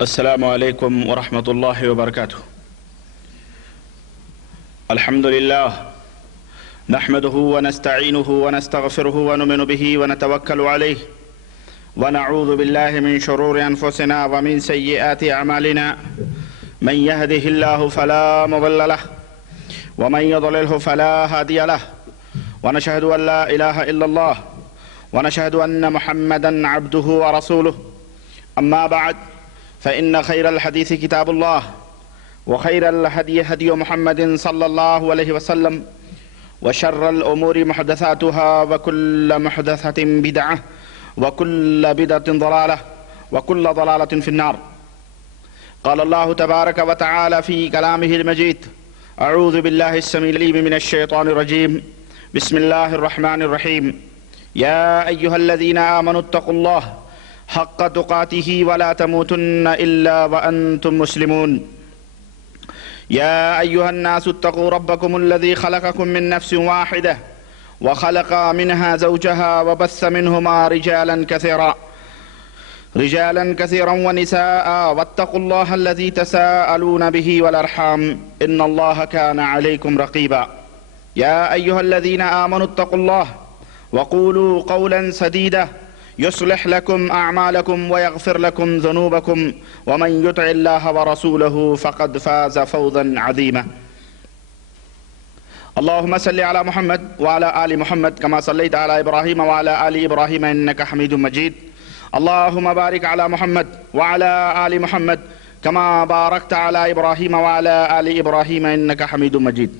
السلام عليكم ورحمة الله وبركاته. الحمد لله نحمده ونستعينه ونستغفره ونؤمن به ونتوكل عليه ونعوذ بالله من شرور أنفسنا ومن سيئات أعمالنا. من يهده الله فلا مضل له ومن يضلله فلا هادي له، ونشهد أن لا إله إلا الله ونشهد أن محمدا عبده ورسوله. أما بعد، فإن خير الحديث كتاب الله، وخير الهدي هدي محمد صلى الله عليه وسلم، وشر الأمور محدثاتها، وكل محدثة بدعة، وكل بدعة ضلالة، وكل ضلالة في النار. قال الله تبارك وتعالى في كلامه المجيد: أعوذ بالله السميع العليم من الشيطان الرجيم. بسم الله الرحمن الرحيم. يا أيها الذين آمنوا اتقوا الله حق تقاته ولا تموتن إلا وأنتم مسلمون. يا أيها الناس اتقوا ربكم الذي خلقكم من نفس واحدة وخلق منها زوجها وبث منهما رجالا كثيرا ونساء، واتقوا الله الذي تساءلون به والأرحام إن الله كان عليكم رقيبا. يا أيها الذين آمنوا اتقوا الله وقولوا قولا سديدا يصلح لكم أعمالكم ويغفر لكم ذنوبكم، ومن يطع الله ورسوله فقد فاز فوزا عظيما. اللهم صل على محمد وعلى آل محمد كما صليت على إبراهيم وعلى آل إبراهيم إنك حميد مجيد. اللهم بارك على محمد وعلى آل محمد كما باركت على إبراهيم وعلى آل إبراهيم إنك حميد مجيد.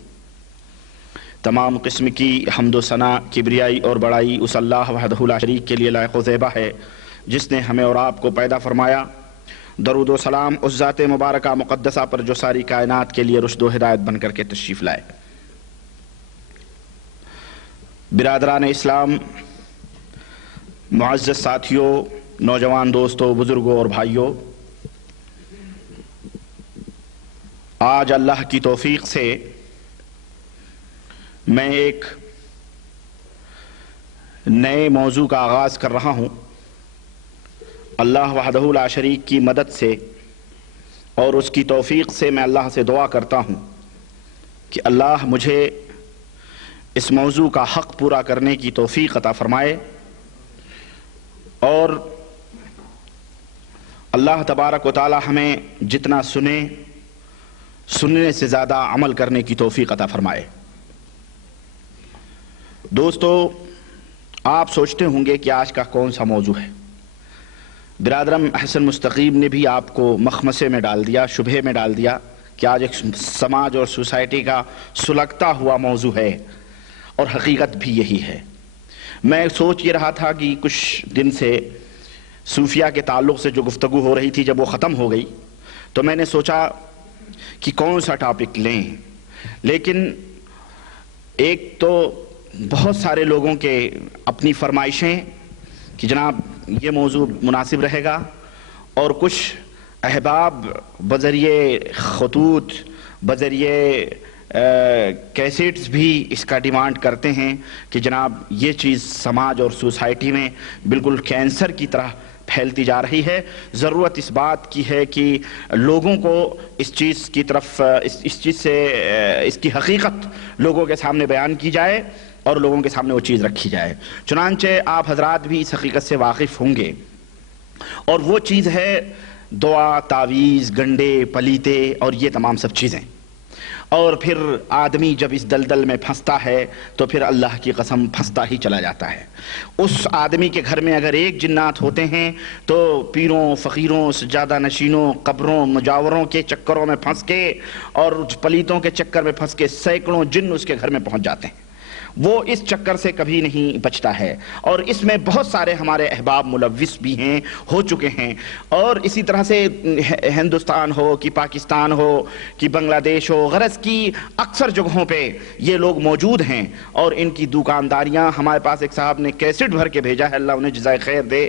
تمام قسم کی حمد و ثنا، کبریائی اور بڑائی اس اللہ وحدہ لا شریک کے لیے لائق و زیبا ہے جس نے ہمیں اور آپ کو پیدا فرمایا. درود و سلام اس ذات مبارکہ مقدسہ پر جو ساری کائنات کے لیے رشد و ہدایت بن کر کے تشریف لائے. برادران اسلام، معزز ساتھیوں، نوجوان دوستوں، بزرگوں اور بھائیوں، آج اللہ کی توفیق سے میں ایک نئے موضوع کا آغاز کر رہا ہوں. اللہ وحدہ لا شریک کی مدد سے اور اس کی توفیق سے میں اللہ سے دعا کرتا ہوں کہ اللہ مجھے اس موضوع کا حق پورا کرنے کی توفیق عطا فرمائے، اور اللہ تبارک و تعالی ہمیں جتنا سننے سے زیادہ عمل کرنے کی توفیق عطا فرمائے. دوستو، آپ سوچتے ہوں گے کہ آج کا کون سا موضوع ہے. برادرم احسن مستقیم نے بھی آپ کو مخمصے میں ڈال دیا، شبہے میں ڈال دیا کہ آج ایک سماج اور سوسائٹی کا سلگتا ہوا موضوع ہے، اور حقیقت بھی یہی ہے. میں سوچ یہ رہا تھا کہ کچھ دن سے صوفیہ کے تعلق سے جو گفتگو ہو رہی تھی، جب وہ ختم ہو گئی تو میں نے سوچا کہ کون سا ٹاپک لیں. لیکن ایک تو بہت سارے لوگوں کے اپنی فرمائشیں کہ جناب یہ موضوع مناسب رہے گا، اور کچھ احباب بذریعے خطوط، بذریعے کیسٹس بھی اس کا ڈیمانڈ کرتے ہیں کہ جناب یہ چیز سماج اور سوسائٹی میں بالکل کینسر کی طرح پھیلتی جا رہی ہے. ضرورت اس بات کی ہے کہ لوگوں کو اس چیز کی طرف اس چیز سے اس کی حقیقت لوگوں کے سامنے بیان کی جائے اور لوگوں کے سامنے وہ چیز رکھی جائے. چنانچہ آپ حضرات بھی اس حقیقت سے واقف ہوں گے، اور وہ چیز ہے دعا، تعویذ، گنڈے، پلیتے اور یہ تمام سب چیزیں. اور پھر آدمی جب اس دلدل میں پھنستا ہے تو پھر اللہ کی قسم پھنستا ہی چلا جاتا ہے. اس آدمی کے گھر میں اگر ایک جنات ہوتے ہیں تو پیروں، فقیروں، سجادہ نشینوں، قبروں، مجاوروں کے چکروں میں پھنس کے اور پلیتوں کے چکر میں پھنس کے سینکڑوں جن اس کے گھر میں پہنچ جاتے ہیں. وہ اس چکر سے کبھی نہیں بچتا ہے، اور اس میں بہت سارے ہمارے احباب ملوث بھی ہیں، ہو چکے ہیں. اور اسی طرح سے ہندوستان ہو کہ پاکستان ہو کہ بنگلہ دیش ہو، غرض کی اکثر جگہوں پہ یہ لوگ موجود ہیں، اور ان کی دکانداریاں. ہمارے پاس ایک صاحب نے کیسٹ بھر کے بھیجا ہے، اللہ انہیں جزائے خیر دے،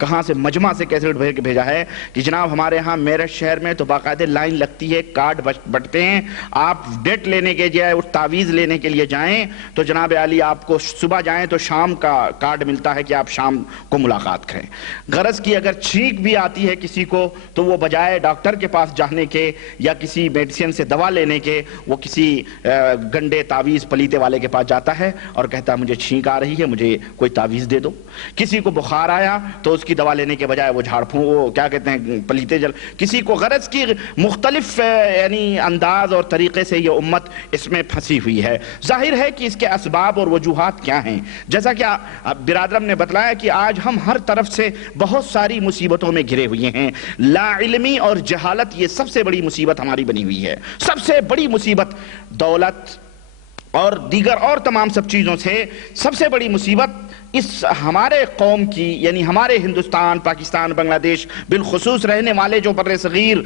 کہاں سے مجمع سے کیسٹ بھر کے بھیجا ہے کہ جناب ہمارے ہاں میرٹھ شہر میں تو باقاعدہ لائن لگتی ہے، کارڈ بٹتے ہیں. آپ ڈیٹ لینے کے جائے تعویذ لینے کے لیے جائیں تو جناب جناب علی آپ کو صبح جائیں تو شام کا کارڈ ملتا ہے کہ آپ شام کو ملاقات کریں. غرض کی اگر چھینک بھی آتی ہے کسی کو تو وہ بجائے ڈاکٹر کے پاس جانے کے یا کسی میڈیسن سے دوا لینے کے وہ کسی گنڈے تعویذ پلیتے والے کے پاس جاتا ہے اور کہتا ہے مجھے چھینک آ رہی ہے, مجھے کوئی تعویذ دے دو. کسی کو بخار آیا تو اس کی دوا لینے کے بجائے وہ جھاڑ پھونک وہ کیا کہتے ہیں پلیتے جل. کسی کو غرض کی مختلف یعنی انداز اور طریقے سے یہ امت اس میں پھنسی ہوئی ہے. ظاہر ہے کہ اس کے اسباب اور وجوہات کیا ہیں. جیسا کہ برادرم نے بتلایا کہ آج ہم ہر طرف سے بہت ساری مصیبتوں میں گھرے ہوئے ہیں. لا علمی اور جہالت یہ سب سے بڑی مصیبت ہماری بنی ہوئی ہے. سب سے بڑی مصیبت دولت اور دیگر اور تمام سب چیزوں سے سب سے بڑی مصیبت اس ہمارے قوم کی یعنی ہمارے ہندوستان پاکستان بنگلہ دیش بالخصوص رہنے والے جو بر صغیر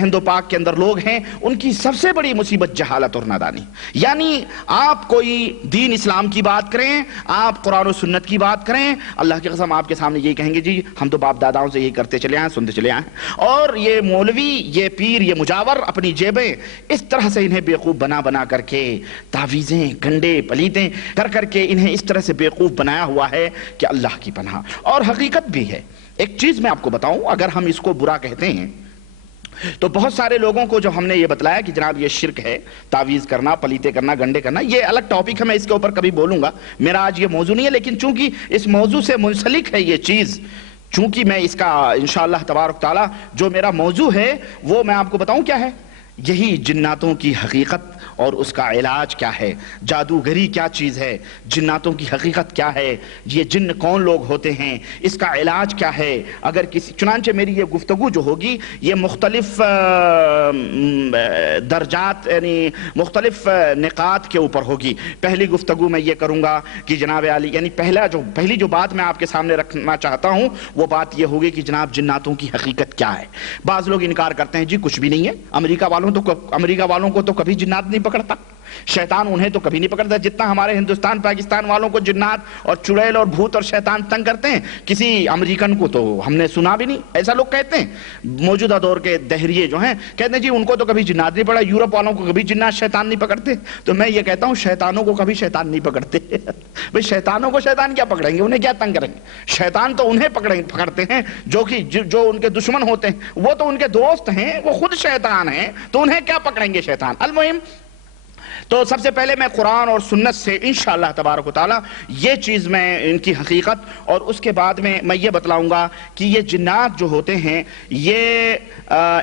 ہند و پاک کے اندر لوگ ہیں ان کی سب سے بڑی مصیبت جہالت اور نادانی. یعنی آپ کوئی دین اسلام کی بات کریں, آپ قرآن و سنت کی بات کریں, اللہ کی قسم آپ کے سامنے یہی کہیں گے جی ہم تو باپ داداؤں سے یہی کرتے چلے آئے سنتے چلے آئے. اور یہ مولوی یہ پیر یہ مجاور اپنی جیبیں اس طرح سے انہیں بیوقوف بنا کر کے تعویذیں گنڈے پلیتیں کر کے انہیں اس طرح سے بیوقوف بنایا ہوا ہے کہ اللہ کی پناہ. اور حقیقت بھی ہے. ایک چیز میں آپ کو بتاؤں, اگر ہم اس کو برا کہتے ہیں تو بہت سارے لوگوں کو جو ہم نے یہ بتلایا کہ جناب یہ شرک ہے, تعویذ کرنا پلیتے کرنا گنڈے کرنا, یہ الگ ٹاپک ہے, میں اس کے اوپر کبھی بولوں گا, میرا آج یہ موضوع نہیں ہے. لیکن چونکہ اس موضوع سے منسلک ہے یہ چیز, چونکہ میں اس کا انشاءاللہ تبارک تعالی جو میرا موضوع ہے وہ میں آپ کو بتاؤں کیا ہے. یہی جناتوں کی حقیقت اور اس کا علاج کیا ہے, جادوگری کیا چیز ہے, جناتوں کی حقیقت کیا ہے, یہ جن کون لوگ ہوتے ہیں, اس کا علاج کیا ہے. اگر کسی چنانچہ میری یہ گفتگو جو ہوگی یہ مختلف درجات یعنی مختلف نقاط کے اوپر ہوگی. پہلی گفتگو میں یہ کروں گا کہ جناب علی یعنی پہلی جو بات میں آپ کے سامنے رکھنا چاہتا ہوں وہ بات یہ ہوگی کہ جناب جناتوں کی حقیقت کیا ہے. بعض لوگ انکار کرتے ہیں جی کچھ بھی نہیں ہے, امریکہ والوں کو تو کبھی جنات نہیں پکڑتا, شیطان انہیں تو کبھی نہیں پکڑتا جتنا ہمارے ہندوستان پاکستان والوں کو جنات اور چڑیل اور بھوت اور شیطان تنگ کرتے ہیں. کسی امریکن کو تو ہم نے سنا بھی نہیں. ایسا لوگ کہتے ہیں, موجودہ دور کے دہریے جو ہیں کہتے ہیں جی ان کو تو کبھی جنات نہیں پکڑا, یورپ والوں کو کبھی جنات شیطان نہیں پکڑتے. تو میں یہ کہتا ہوں شیطانوں کو کبھی شیطان نہیں پکڑتے. بھئی شیطانوں کو شیطان کیا پکڑیں گے, انہیں کیا تنگ کریں گے. شیطان تو انہیں پکڑتے ہیں جو ان کے دشمن ہوتے ہیں, وہ تو ان کے دوست ہیں, وہ خود شیطان ہیں, تو انہیں کیا پکڑیں گے شیطان. المہم تو سب سے پہلے میں قرآن اور سنت سے انشاءاللہ تبارک و تعالی یہ چیز میں ان کی حقیقت اور اس کے بعد میں یہ بتلاؤں گا کہ یہ جنات جو ہوتے ہیں یہ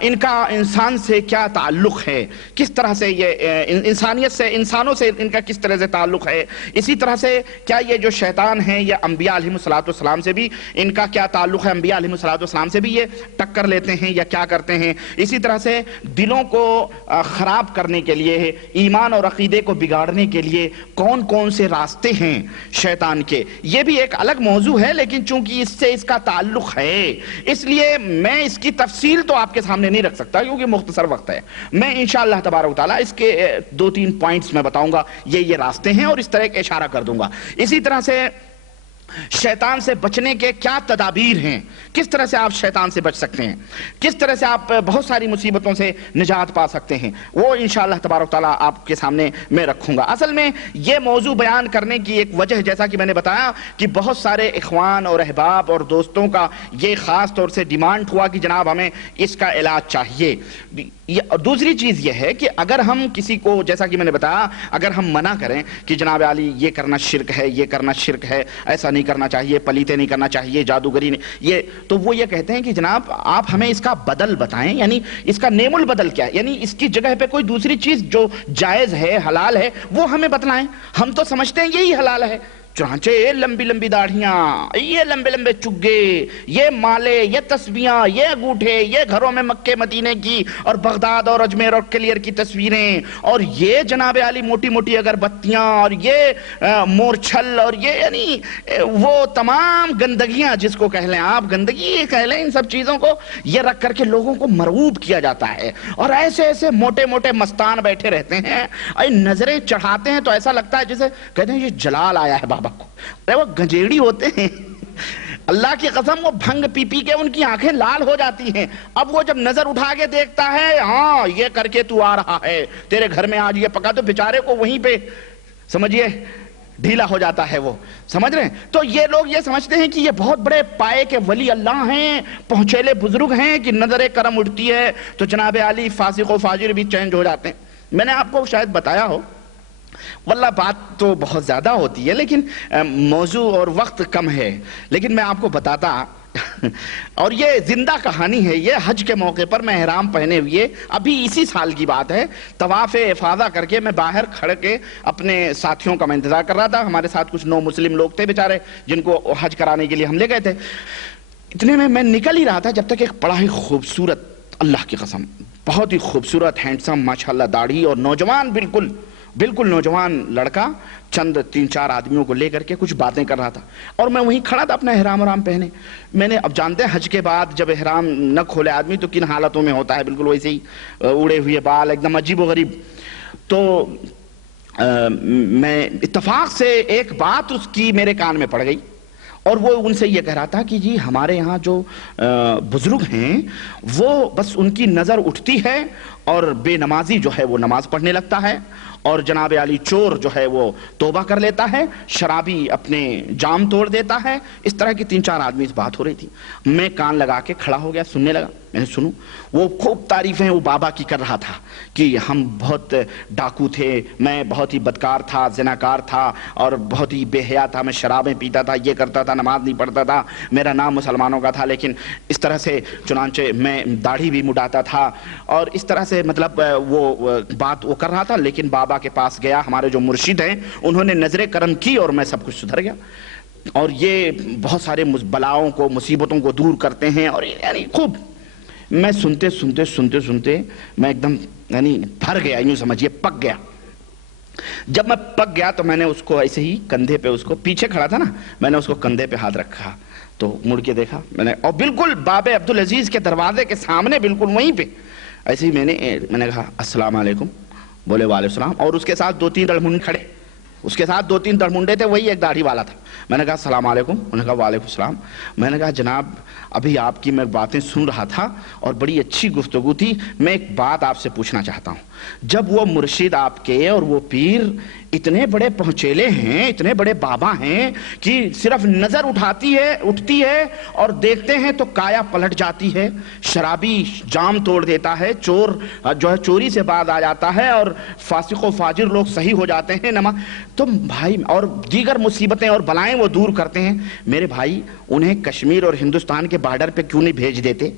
ان کا انسان سے کیا تعلق ہے, کس طرح سے یہ انسانیت سے انسانوں سے ان کا کس طرح سے تعلق ہے. اسی طرح سے کیا یہ جو شیطان ہیں یہ انبیاء علیہ الصلوۃ سے بھی ان کا کیا تعلق ہے, انبیاء علیہ الصلوۃ سے بھی یہ ٹکر لیتے ہیں یا کیا کرتے ہیں. اسی طرح سے دلوں کو خراب کرنے کے لیے ایمان اور عقیدے کو بگاڑنے کے لیے کون کون سے راستے ہیں شیطان کے, یہ بھی ایک الگ موضوع ہے. لیکن چونکہ اس سے اس کا تعلق ہے اس لیے میں اس کی تفصیل تو آپ کے سامنے نہیں رکھ سکتا کیونکہ مختصر وقت ہے. میں انشاءاللہ تبارک و تعالی اس کے 2-3 پوائنٹس میں بتاؤں گا, یہ راستے ہیں اور اس طرح ایک اشارہ کر دوں گا. اسی طرح سے شیطان سے بچنے کے کیا تدابیر ہیں, کس طرح سے آپ شیطان سے بچ سکتے ہیں, کس طرح سے آپ بہت ساری مصیبتوں سے نجات پا سکتے ہیں, وہ انشاءاللہ تبارک تعالیٰ آپ کے سامنے میں رکھوں گا. اصل میں یہ موضوع بیان کرنے کی ایک وجہ جیسا کہ میں نے بتایا کہ بہت سارے اخوان اور احباب اور دوستوں کا یہ خاص طور سے ڈیمانڈ ہوا کہ جناب ہمیں اس کا علاج چاہیے. دوسری چیز یہ ہے کہ اگر ہم کسی کو جیسا کہ میں نے بتایا اگر ہم منع کریں کہ جناب علی یہ کرنا شرک ہے, یہ کرنا شرک ہے, ایسا نہیں کرنا چاہیے, پلیتے نہیں کرنا چاہیے, جادوگری نہیں, یہ تو وہ یہ کہتے ہیں کہ جناب آپ ہمیں اس کا بدل بتائیں, یعنی اس کا نیم البدل کیا ہے, یعنی اس کی جگہ پہ کوئی دوسری چیز جو جائز ہے حلال ہے وہ ہمیں بتلائیں. ہم تو سمجھتے ہیں یہی حلال ہے. چنانچہ یہ لمبی لمبی داڑھیاں, یہ لمبے لمبے چگے, یہ مالے, یہ تسبیحاں, یہ انگوٹھے, یہ گھروں میں مکے مدینے کی اور بغداد اور اجمیر اور کلیر کی تصویریں, اور یہ جناب علی موٹی موٹی اگربتیاں, اور یہ مورچھل, اور یہ یعنی وہ تمام گندگیاں جس کو کہہ لیں آپ, گندگی کہہ لیں, ان سب چیزوں کو یہ رکھ کر کے لوگوں کو مرعوب کیا جاتا ہے. اور ایسے ایسے موٹے موٹے مستان بیٹھے رہتے ہیں, نظریں چڑھاتے ہیں تو ایسا لگتا ہے جیسے کہتے ہیں یہ جلال آیا ہے بابا کو. ارے وہ گنجیڑی ہوتے ہیں, اللہ کی قسم وہ بھنگ پی پی کے ان کی آنکھیں لال ہو جاتی ہیں. اب وہ جب نظر اٹھا کے دیکھتا ہے ہاں یہ کر کے تو آ رہا ہے, تیرے گھر میں آج یہ پکا, تو بیچارے کو وہیں پہ سمجھیے ڈھیلا ہو جاتا ہے وہ، سمجھ رہے ہیں؟ تو یہ لوگ یہ سمجھتے ہیں کہ یہ بہت بڑے پائے کے ولی اللہ ہیں، پہنچیلے بزرگ ہیں کہ نظر کرم اٹھتی ہے تو جناب علی فاسق و فاجر بھی چینج ہو جاتے ہیں۔ میں نے آپ کو شاید بتایا ہو، واللہ بات تو بہت زیادہ ہوتی ہے لیکن موضوع اور وقت کم ہے، لیکن میں آپ کو بتاتا اور یہ زندہ کہانی ہے۔ یہ حج کے موقع پر میں احرام پہنے ہوئے، ابھی اسی سال کی بات ہے، طواف افاضہ کر کے میں باہر کھڑ کے اپنے ساتھیوں کا میں انتظار کر رہا تھا۔ ہمارے ساتھ کچھ نو مسلم لوگ تھے بیچارے جن کو حج کرانے کے لیے ہم لے گئے تھے۔ اتنے میں نکل ہی رہا تھا جب تک ایک بڑا ہی خوبصورت، اللہ کی قسم بہت ہی خوبصورت، ہینڈسم، ماشاءاللہ داڑھی اور نوجوان، بالکل نوجوان لڑکا چند 3-4 آدمیوں کو لے کر کے کچھ باتیں کر رہا تھا، اور میں وہیں کھڑا تھا اپنا احرام پہنے۔ میں نے، اب جانتے ہیں حج کے بعد جب احرام نہ کھولے آدمی تو کن حالتوں میں ہوتا ہے، بالکل ویسے ہی اڑے ہوئے بال، ایک دم عجیب و غریب۔ تو میں اتفاق سے ایک بات اس کی میرے کان میں پڑ گئی، اور وہ ان سے یہ کہہ رہا تھا کہ جی ہمارے یہاں جو بزرگ ہیں وہ بس ان کی نظر اٹھتی ہے اور بے نمازی جو ہے وہ نماز پڑھنے لگتا ہے، اور جناب علی چور جو ہے وہ توبہ کر لیتا ہے، شرابی اپنے جام توڑ دیتا ہے۔ اس طرح کی 3-4 آدمی سے بات ہو رہی تھی۔ میں کان لگا کے کھڑا ہو گیا، سننے لگا۔ میں نے سنوں، وہ خوب تعریفیں وہ بابا کی کر رہا تھا کہ ہم بہت ڈاکو تھے، میں بہت ہی بدکار تھا، زناکار تھا، اور بہت ہی بے حیا تھا، میں شرابیں پیتا تھا، یہ کرتا تھا، نماز نہیں پڑھتا تھا، میرا نام مسلمانوں کا تھا، لیکن اس طرح سے چنانچہ میں داڑھی بھی مڈاتا تھا، اور اس طرح سے مطلب وہ بات وہ کر رہا تھا۔ لیکن بابا کے پاس گیا، ہمارے جو مرشد ہیں انہوں نے نظر کرم کی اور میں سب کچھ سدھر گیا، اور یہ بہت سارے بلاؤں کو، مصیبتوں کو دور کرتے ہیں، اور یعنی خوب میں سنتے میں ایک دم یعنی بھر گیا، یوں سمجھیے پک گیا۔ جب میں پک گیا تو میں نے اس کو ایسے ہی کندھے پہ، اس کو پیچھے کھڑا تھا نا، میں نے اس کو کندھے پہ ہاتھ رکھا تو مڑ کے دیکھا میں نے، اور بالکل باب عبدالعزیز کے دروازے کے سامنے بالکل وہیں پہ ایسے ہی میں نے کہا السلام علیکم، بولے وعلیکم السلام، اور اس کے ساتھ 2-3 دڑمنڈے کھڑے، اس کے ساتھ 2-3 دڑمنڈے تھے، وہی ایک داڑھی والا تھا۔ میں نے کہا السلام علیکم، انہوں نے کہا وعلیکم السلام۔ میں نے کہا جناب ابھی آپ کی میں باتیں سن رہا تھا اور بڑی اچھی گفتگو تھی، میں ایک بات آپ سے پوچھنا چاہتا ہوں۔ جب وہ مرشد آپ کے اور وہ پیر اتنے بڑے پہنچیلے ہیں، اتنے بڑے بابا ہیں کہ صرف نظر اٹھتی ہے اور دیکھتے ہیں تو کایا پلٹ جاتی ہے، شرابی جام توڑ دیتا ہے، چور جو ہے چوری سے باز آ جاتا ہے، اور فاسق و فاجر لوگ صحیح ہو جاتے ہیں، تو بھائی اور دیگر مصیبتیں اور بلائیں وہ دور کرتے ہیں، میرے بھائی انہیں کشمیر اور ہندوستان کے بارڈر پہ کیوں نہیں بھیج دیتے؟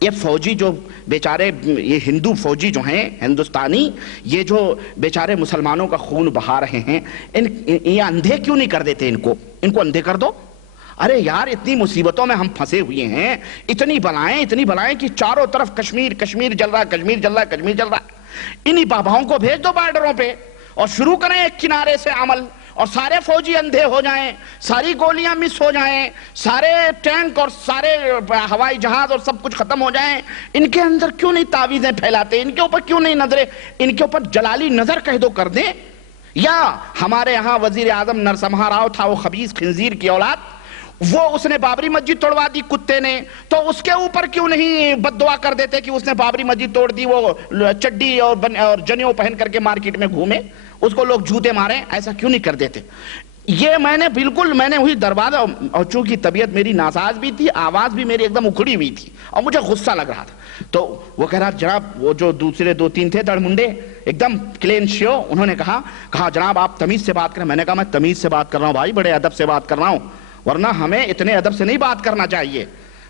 یہ فوجی جو بیچارے، یہ ہندو فوجی جو ہیں ہندوستانی، یہ جو بیچارے مسلمانوں کا خون بہا رہے ہیں، یہ اندھے کیوں نہیں کر دیتے؟ ان کو اندھے کر دو۔ ارے یار اتنی مصیبتوں میں ہم پھنسے ہوئے ہیں، اتنی بلائیں کہ چاروں طرف کشمیر جل رہا ہے۔ انہی باباؤں کو بھیج دو بارڈروں پہ اور شروع کریں ایک کنارے سے عمل، اور سارے فوجی اندھے ہو جائیں، ساری گولیاں مس ہو جائیں، سارے ٹینک اور سارے ہوائی جہاز اور سب کچھ ختم ہو جائیں۔ ان کے اندر کیوں نہیں تعویذیں پھیلاتے؟ ان کے اوپر کیوں نہیں نظریں، ان کے اوپر جلالی نظر کہہ دو کر دیں؟ یا ہمارے یہاں وزیر اعظم نرسمہا راؤ تھا، وہ خبیث خنزیر کی اولاد، وہ اس نے بابری مسجد توڑوا دی کتے نے، تو اس کے اوپر کیوں نہیں بد دعا کر دیتے کہ اس نے بابری مسجد توڑ دی، وہ چڈی اور جنیوں پہن کر کے مارکیٹ میں گھومے، اس کو لوگ جوتے مارے، ایسا کیوں نہیں کر دیتے؟ یہ میں نے وہی دروازہ، اور چونکہ طبیعت میری ناساز بھی تھی، آواز بھی میری ایک دم اکھڑی ہوئی تھی اور مجھے غصہ لگ رہا تھا، تو وہ کہہ رہا جناب، وہ جو دوسرے 2-3 تھے دڑمنڈے ایک دم کلین شیو، انہوں نے کہا جناب آپ تمیز سے بات کریں۔ میں نے کہا میں تمیز سے بات کر رہا ہوں بھائی، بڑے ادب سے بات کر رہا ہوں، ورنہ ہمیں اتنے ادب سے نہیں بات کرنا چاہیے،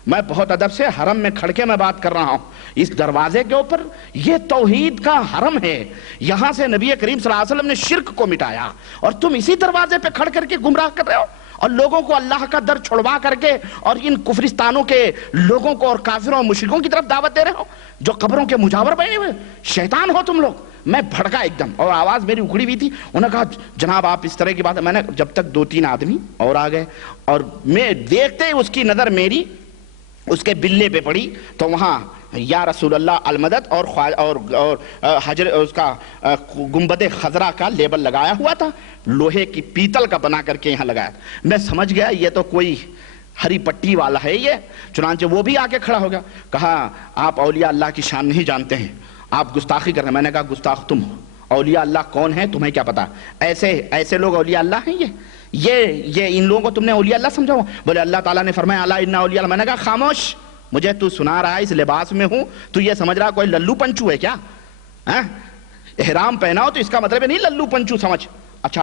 میں بہت ادب سے حرم میں کھڑ کے میں بات کر رہا ہوں، اس دروازے کے اوپر یہ توحید کا حرم ہے، یہاں سے نبی کریم صلی اللہ علیہ وسلم نے شرک کو مٹایا، اور تم اسی دروازے پہ کھڑ کر کے گمراہ کر رہے ہو، اور لوگوں کو اللہ کا در چھڑوا کر کے اور ان کفرستانوں کے لوگوں کو اور کافروں اور مشرکوں کی طرف دعوت دے رہے ہو جو قبروں کے مجاور بیٹھے ہوئے، شیطان ہو تم لوگ۔ میں بھڑکا ایک دم، اور آواز میری اکھڑی ہوئی تھی۔ انہوں نے کہا جناب آپ اس طرح کی بات ہے، میں نے جب تک 2-3 آدمی اور آ گئے، اور میں دیکھتے اس کی نظر میری اس کے بلے پہ پڑی، تو وہاں یا رسول اللہ المدد اور حجر اس کا گنبد خضرا کا لیبل لگایا ہوا تھا، لوہے کی پیتل کا بنا کر کے یہاں لگایا تھا۔ میں سمجھ گیا یہ تو کوئی ہری پٹی والا ہے یہ، چنانچہ وہ بھی آ کے کھڑا ہو گیا، کہا آپ اولیاء اللہ کی شان نہیں جانتے ہیں، آپ گستاخی کر رہے ہیں۔ میں نے کہا گستاخ تم ہو اولیاء اللہ کون ہیں تمہیں کیا پتا؟ ایسے لوگ اولیاء اللہ ہیں؟ یہ ان لوگوں کو تم نے اولیاء اللہ سمجھا ہو؟ بولے اللہ تعالیٰ نے فرمایا الا ان اولیاء اللہ. میں نے کہا خاموش، مجھے تو سنا رہا ہے، اس لباس میں ہوں، تو یہ سمجھ رہا کوئی للو پنچو ہے کیا؟ احرام پہنا ہو تو اس کا مطلب نہیں للو پنچو سمجھ.